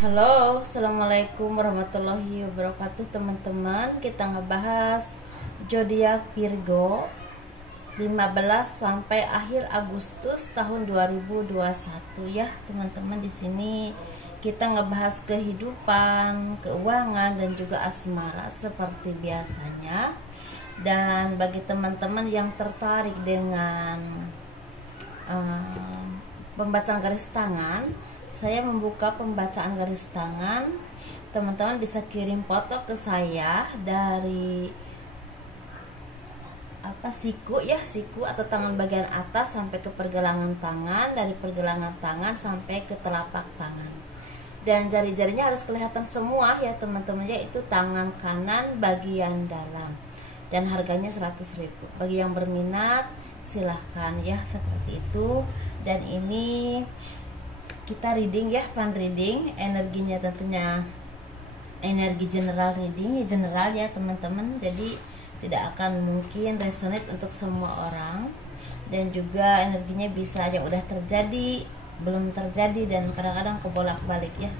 Halo, assalamualaikum warahmatullahi wabarakatuh teman-teman. Kita ngebahas zodiak Virgo 15 sampai akhir Agustus tahun 2021 ya teman-teman. Di sini kita ngebahas kehidupan, keuangan dan juga asmara seperti biasanya. Dan bagi teman-teman yang tertarik dengan pembacaan garis tangan, saya membuka pembacaan garis tangan. Teman-teman bisa kirim foto ke saya dari siku atau tangan bagian atas sampai ke pergelangan tangan, dari pergelangan tangan sampai ke telapak tangan. Dan jari-jarinya harus kelihatan semua ya teman-teman, yaitu tangan kanan bagian dalam. Dan harganya 100.000. Bagi yang berminat silahkan ya, seperti itu. Dan ini kita reading ya, fun reading, energinya tentunya energi general reading, general ya teman-teman. Jadi tidak akan mungkin resonate untuk semua orang, dan juga energinya bisa yang udah terjadi, belum terjadi, dan kadang-kadang kebolak-balik ya.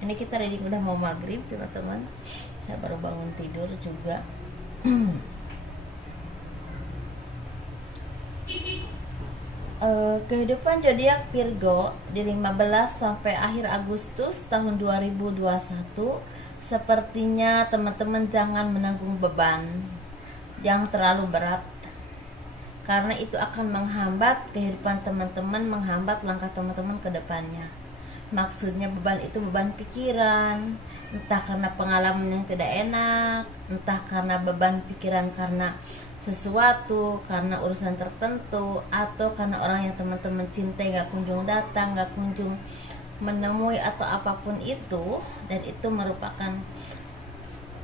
Ini kita reading udah mau maghrib teman-teman, saya baru bangun tidur juga. Kehidupan zodiak Virgo di 15 sampai akhir Agustus tahun 2021. Sepertinya teman-teman jangan menanggung beban yang terlalu berat, karena itu akan menghambat kehidupan teman-teman, menghambat langkah teman-teman ke depannya. Maksudnya beban itu beban pikiran, entah karena pengalaman yang tidak enak, entah karena beban pikiran karena sesuatu, karena urusan tertentu, atau karena orang yang teman-teman cintai gak kunjung datang, gak kunjung menemui, atau apapun itu. Dan itu merupakan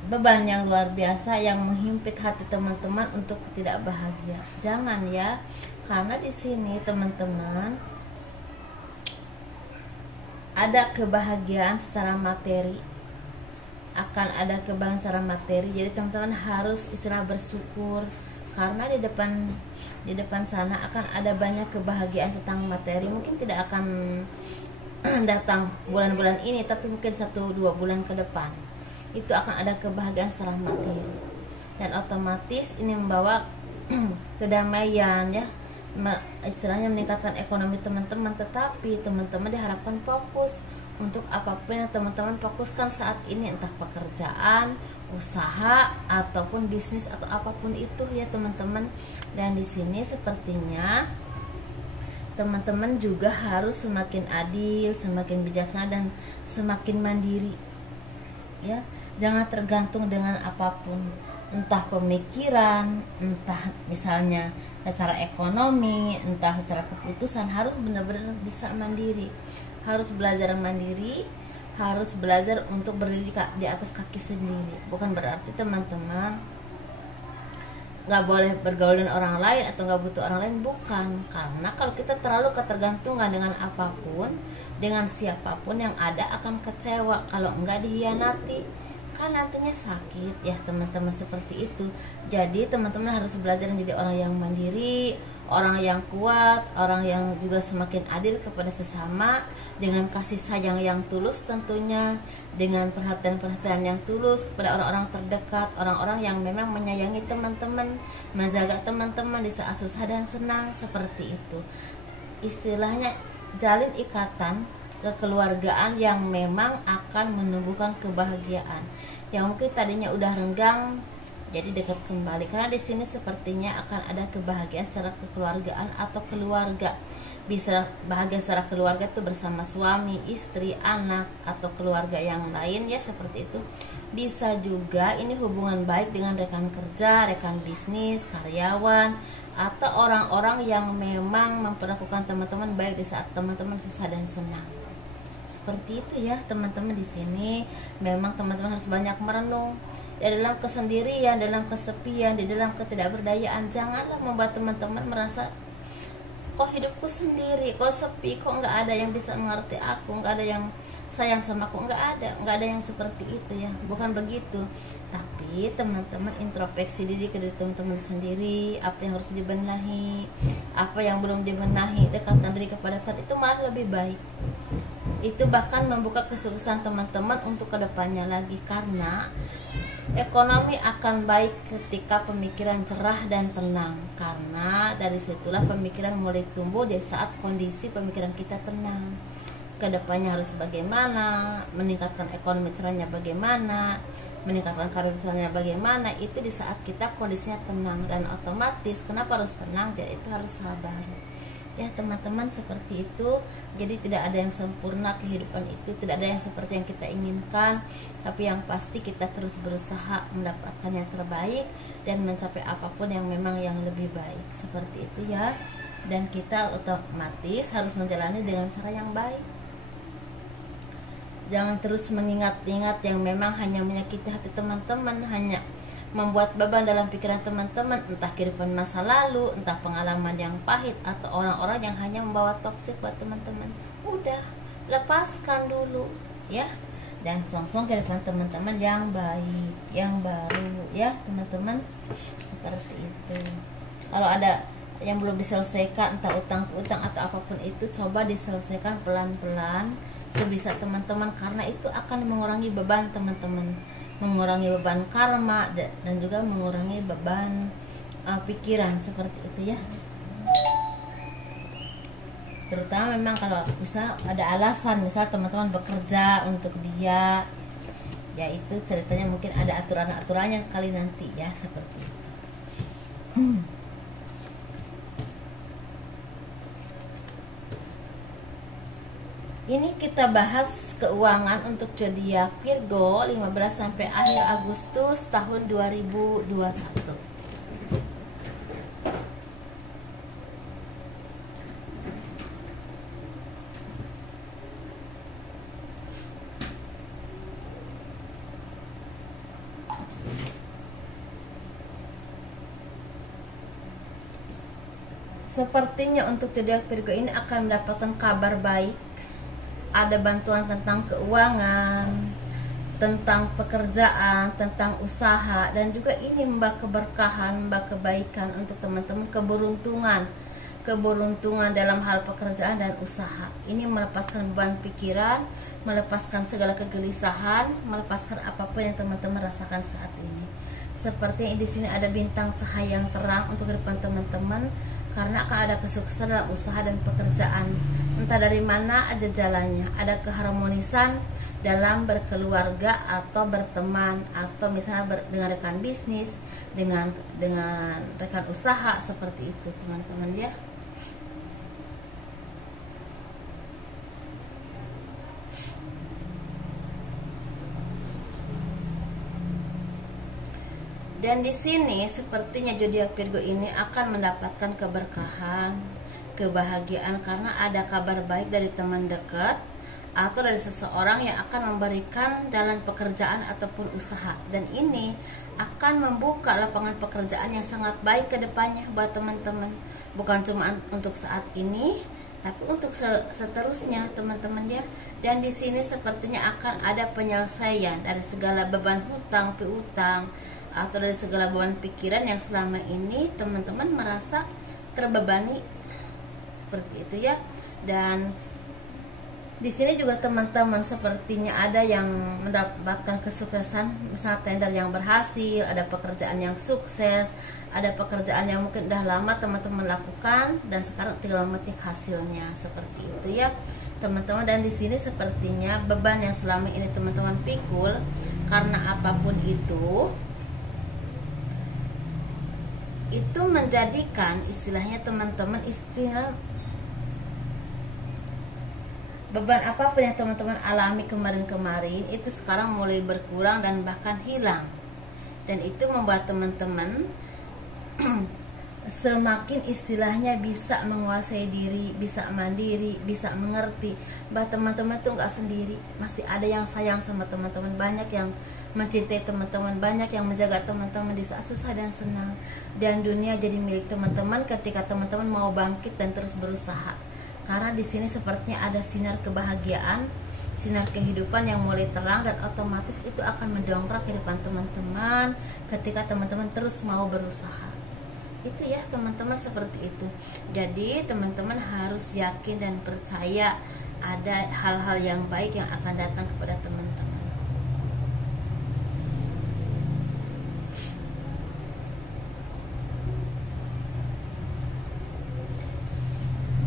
beban yang luar biasa yang menghimpit hati teman-teman untuk tidak bahagia. Jangan ya, karena di sini teman-teman ada kebahagiaan secara materi, akan ada kebahagiaan secara materi. Jadi teman-teman harus istilah bersyukur, karena di depan sana akan ada banyak kebahagiaan tentang materi. Mungkin tidak akan datang bulan-bulan ini, tapi mungkin 1-2 bulan ke depan itu akan ada kebahagiaan secara materi, dan otomatis ini membawa kedamaian ya, istilahnya meningkatkan ekonomi teman-teman. Tetapi teman-teman diharapkan fokus untuk apapun yang teman-teman fokuskan saat ini, entah pekerjaan, usaha, ataupun bisnis, atau apapun itu ya teman-teman. Dan di sini sepertinya teman-teman juga harus semakin adil, semakin bijaksana, dan semakin mandiri ya. Jangan tergantung dengan apapun, entah pemikiran, entah misalnya secara ekonomi, entah secara keputusan. Harus benar-benar bisa mandiri, harus belajar mandiri, harus belajar untuk berdiri di atas kaki sendiri. Bukan berarti teman-teman gak boleh bergaul dengan orang lain atau gak butuh orang lain, bukan. Karena kalau kita terlalu ketergantungan dengan apapun, dengan siapapun, yang ada akan kecewa kalau enggak dihianati, kan nantinya sakit ya teman-teman, seperti itu. Jadi teman-teman harus belajar menjadi orang yang mandiri, orang yang kuat, orang yang juga semakin adil kepada sesama, dengan kasih sayang yang tulus tentunya, dengan perhatian-perhatian yang tulus kepada orang-orang terdekat, orang-orang yang memang menyayangi teman-teman, menjaga teman-teman di saat susah dan senang, seperti itu. Istilahnya jalin ikatan kekeluargaan yang memang akan menumbuhkan kebahagiaan yang mungkin tadinya udah renggang jadi dekat kembali. Karena di sini sepertinya akan ada kebahagiaan secara kekeluargaan atau keluarga. Bisa bahagia secara keluarga itu bersama suami, istri, anak, atau keluarga yang lain ya, seperti itu. Bisa juga ini hubungan baik dengan rekan kerja, rekan bisnis, karyawan, atau orang-orang yang memang memperlakukan teman-teman baik di saat teman-teman susah dan senang. Seperti itu ya teman-teman. Di sini memang teman-teman harus banyak merenung. Di dalam kesendirian, dalam kesepian, di dalam ketidakberdayaan, janganlah membuat teman-teman merasa kok hidupku sendiri, kok sepi, kok nggak ada yang bisa mengerti aku, nggak ada yang sayang sama aku, nggak ada yang seperti itu ya, bukan begitu. Tapi teman-teman introspeksi diri ke diri teman-teman sendiri, apa yang harus dibenahi, apa yang belum dibenahi, dekatkan diri kepada Tuhan, itu malah lebih baik. Itu bahkan membuka kesuksesan teman-teman untuk kedepannya lagi, karena ekonomi akan baik ketika pemikiran cerah dan tenang, karena dari situlah pemikiran mulai tumbuh di saat kondisi pemikiran kita tenang. Kedepannya harus bagaimana, meningkatkan ekonomi cerahnya bagaimana, meningkatkan karir cerahnya bagaimana, itu di saat kita kondisinya tenang. Dan otomatis kenapa harus tenang? Jadi itu harus sabar ya teman-teman, seperti itu. Jadi tidak ada yang sempurna, kehidupan itu tidak ada yang seperti yang kita inginkan, tapi yang pasti kita terus berusaha mendapatkan yang terbaik dan mencapai apapun yang memang yang lebih baik, seperti itu ya. Dan kita otomatis harus menjalani dengan cara yang baik. Jangan terus mengingat-ingat yang memang hanya menyakiti hati teman-teman, hanya membuat beban dalam pikiran teman-teman, entah kehidupan masa lalu, entah pengalaman yang pahit, atau orang-orang yang hanya membawa toksik buat teman-teman. Udah, lepaskan dulu ya, dan song-song kehidupan teman-teman yang baik, yang baru ya teman-teman, seperti itu. Kalau ada yang belum diselesaikan, entah utang atau apapun itu, coba diselesaikan pelan-pelan sebisa teman-teman, karena itu akan mengurangi beban teman-teman, mengurangi beban karma, dan juga mengurangi beban pikiran, seperti itu ya. Terutama memang kalau bisa ada alasan, misal teman-teman bekerja untuk dia, ya itu ceritanya mungkin ada aturan-aturannya kali nanti ya, seperti itu. Ini kita bahas keuangan untuk zodiak Virgo 15 sampai akhir Agustus tahun 2021. Sepertinya untuk zodiak Virgo ini akan mendapatkan kabar baik. Ada bantuan tentang keuangan, tentang pekerjaan, tentang usaha, dan juga ini mbak keberkahan, mbak kebaikan untuk teman-teman, keberuntungan dalam hal pekerjaan dan usaha. Ini melepaskan beban pikiran, melepaskan segala kegelisahan, melepaskan apapun yang teman-teman rasakan saat ini. Seperti di sini ada bintang cahaya yang terang untuk kehidupan teman-teman, karena akan ada kesuksesan dalam usaha dan pekerjaan. Entah dari mana ada jalannya, ada keharmonisan dalam berkeluarga atau berteman, atau misalnya dengan rekan bisnis, dengan rekan usaha, seperti itu teman-teman ya. Dan di sini sepertinya zodiak Virgo ini akan mendapatkan keberkahan, kebahagiaan, karena ada kabar baik dari teman dekat atau dari seseorang yang akan memberikan jalan pekerjaan ataupun usaha. Dan ini akan membuka lapangan pekerjaan yang sangat baik ke depannya buat teman-teman. Bukan cuma untuk saat ini, tapi untuk seterusnya teman-teman ya. Dan di sini sepertinya akan ada penyelesaian dari segala beban hutang, piutang, atau dari segala beban pikiran yang selama ini teman-teman merasa terbebani, seperti itu ya. Dan di sini juga teman-teman sepertinya ada yang mendapatkan kesuksesan, misalnya tender yang berhasil, ada pekerjaan yang sukses, ada pekerjaan yang mungkin udah lama teman-teman lakukan dan sekarang tinggal memetik hasilnya, seperti itu ya teman-teman. Dan di sini sepertinya beban yang selama ini teman-teman pikul karena apapun itu menjadikan istilahnya teman-teman beban apapun yang teman-teman alami kemarin-kemarin itu sekarang mulai berkurang dan bahkan hilang. Dan itu membuat teman-teman semakin istilahnya bisa menguasai diri, bisa mandiri, bisa mengerti bahwa teman-teman itu nggak sendiri, masih ada yang sayang sama teman-teman, banyak yang mencintai teman-teman, banyak yang menjaga teman-teman di saat susah dan senang. Dan dunia jadi milik teman-teman ketika teman-teman mau bangkit dan terus berusaha. Karena di sini sepertinya ada sinar kebahagiaan sinar kehidupan yang mulai terang, dan otomatis itu akan mendongkrak kehidupan teman-teman ketika teman-teman terus mau berusaha. Itu ya teman-teman, seperti itu. Jadi teman-teman harus yakin dan percaya ada hal-hal yang baik yang akan datang kepada teman-teman.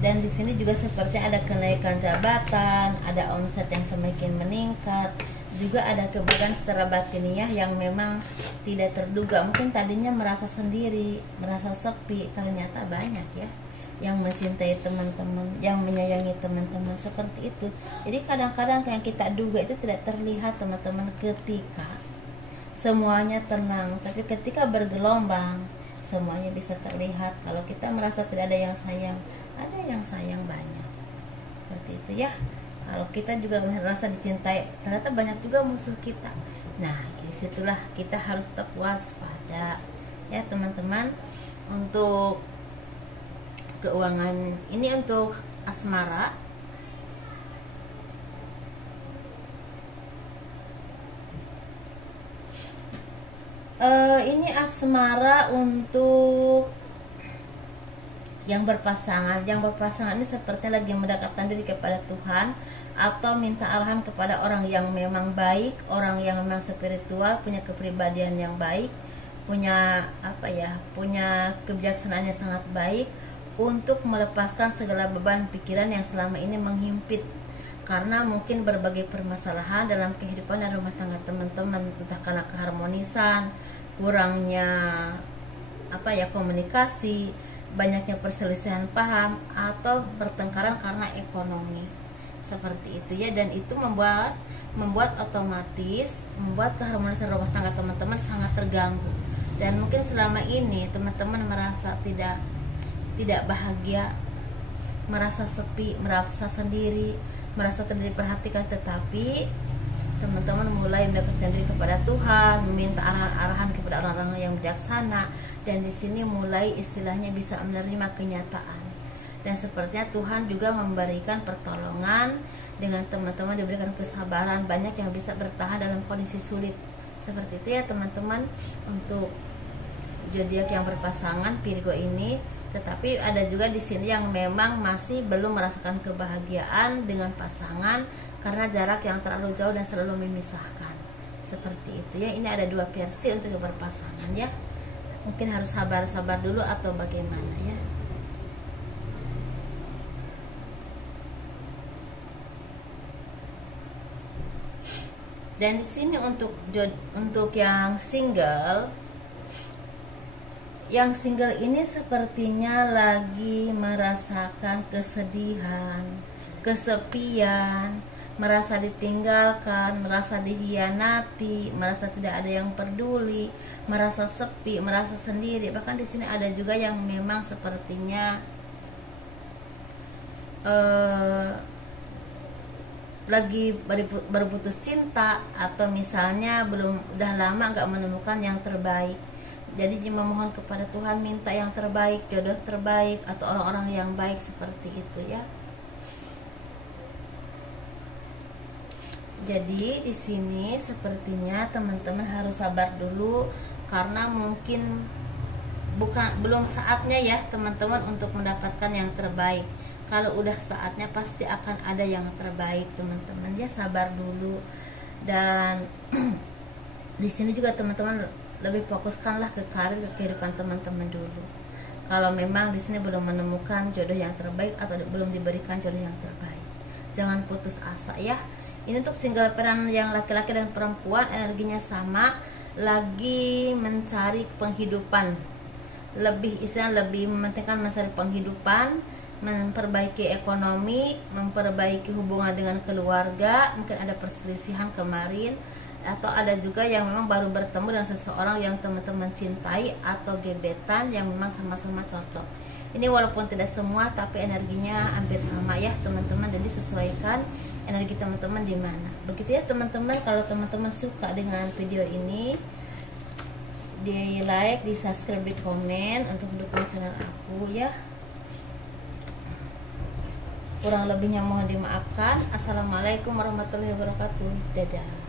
Dan di sini juga seperti ada kenaikan jabatan, ada omset yang semakin meningkat, juga ada kebaikan secara batiniah yang memang tidak terduga. Mungkin tadinya merasa sendiri, merasa sepi, ternyata banyak ya yang mencintai teman-teman, yang menyayangi teman-teman, seperti itu. Jadi kadang-kadang yang kita duga itu tidak terlihat teman-teman ketika semuanya tenang, tapi ketika bergelombang semuanya bisa terlihat. Kalau kita merasa tidak ada yang sayang, ada yang sayang banyak, seperti itu ya. Kalau kita juga merasa dicintai, ternyata banyak juga musuh kita. Nah, disitulah kita harus tetap waspada ya teman-teman. Untuk keuangan ini untuk asmara, ini asmara untuk yang berpasangan. Yang berpasangan ini seperti lagi mendekatkan diri kepada Tuhan, atau minta arahan kepada orang yang memang baik, orang yang memang spiritual, punya kepribadian yang baik, punya punya kebijaksanaan yang sangat baik, untuk melepaskan segala beban pikiran yang selama ini menghimpit. Karena mungkin berbagai permasalahan dalam kehidupan dan rumah tangga teman-teman, entah karena keharmonisan, kurangnya komunikasi, banyaknya perselisihan paham, atau pertengkaran karena ekonomi, seperti itu ya. Dan itu membuat otomatis membuat keharmonisan rumah tangga teman-teman sangat terganggu. Dan mungkin selama ini teman-teman merasa tidak bahagia, merasa sepi, merasa sendiri, merasa tidak diperhatikan. Tetapi teman-teman mulai mendekatkan diri kepada Tuhan, meminta arahan-arahan kepada orang-orang yang bijaksana, dan di sini mulai istilahnya bisa menerima kenyataan. Dan sepertinya Tuhan juga memberikan pertolongan, dengan teman-teman diberikan kesabaran, banyak yang bisa bertahan dalam kondisi sulit, seperti itu ya teman-teman. Untuk zodiak yang berpasangan Virgo ini, tetapi ada juga di sini yang memang masih belum merasakan kebahagiaan dengan pasangan karena jarak yang terlalu jauh dan selalu memisahkan, seperti itu ya. Ini ada dua versi untuk yang berpasangan ya. Mungkin harus sabar-sabar dulu atau bagaimana ya. Dan di sini untuk yang single, ini sepertinya lagi merasakan kesedihan, kesepian, merasa ditinggalkan, merasa dihianati, merasa tidak ada yang peduli, merasa sepi, merasa sendiri. Bahkan di sini ada juga yang memang sepertinya lagi baru putus cinta, atau misalnya udah lama nggak menemukan yang terbaik. Jadi memohon kepada Tuhan, minta yang terbaik, jodoh terbaik, atau orang-orang yang baik, seperti itu ya. Jadi di sini sepertinya teman-teman harus sabar dulu, karena mungkin belum saatnya ya teman-teman untuk mendapatkan yang terbaik. Kalau udah saatnya pasti akan ada yang terbaik teman-teman ya, sabar dulu. Dan di sini juga teman-teman lebih fokuskanlah ke karir, ke kehidupan teman-teman dulu. Kalau memang di sini belum menemukan jodoh yang terbaik atau belum diberikan jodoh yang terbaik, jangan putus asa ya. Ini untuk single peran yang laki-laki dan perempuan, energinya sama, lagi mencari penghidupan, lebih mementingkan mencari penghidupan, memperbaiki ekonomi, memperbaiki hubungan dengan keluarga. Mungkin ada perselisihan kemarin, atau ada juga yang memang baru bertemu dengan seseorang yang teman-teman cintai, atau gebetan yang memang sama-sama cocok. Ini walaupun tidak semua, tapi energinya hampir sama ya teman-teman. Jadi sesuaikan energi teman-teman di mana. Begitu ya teman-teman. Kalau teman-teman suka dengan video ini, di like, di subscribe, di komen untuk mendukung channel aku ya. Kurang lebihnya mohon dimaafkan. Assalamualaikum warahmatullahi wabarakatuh. Dadah.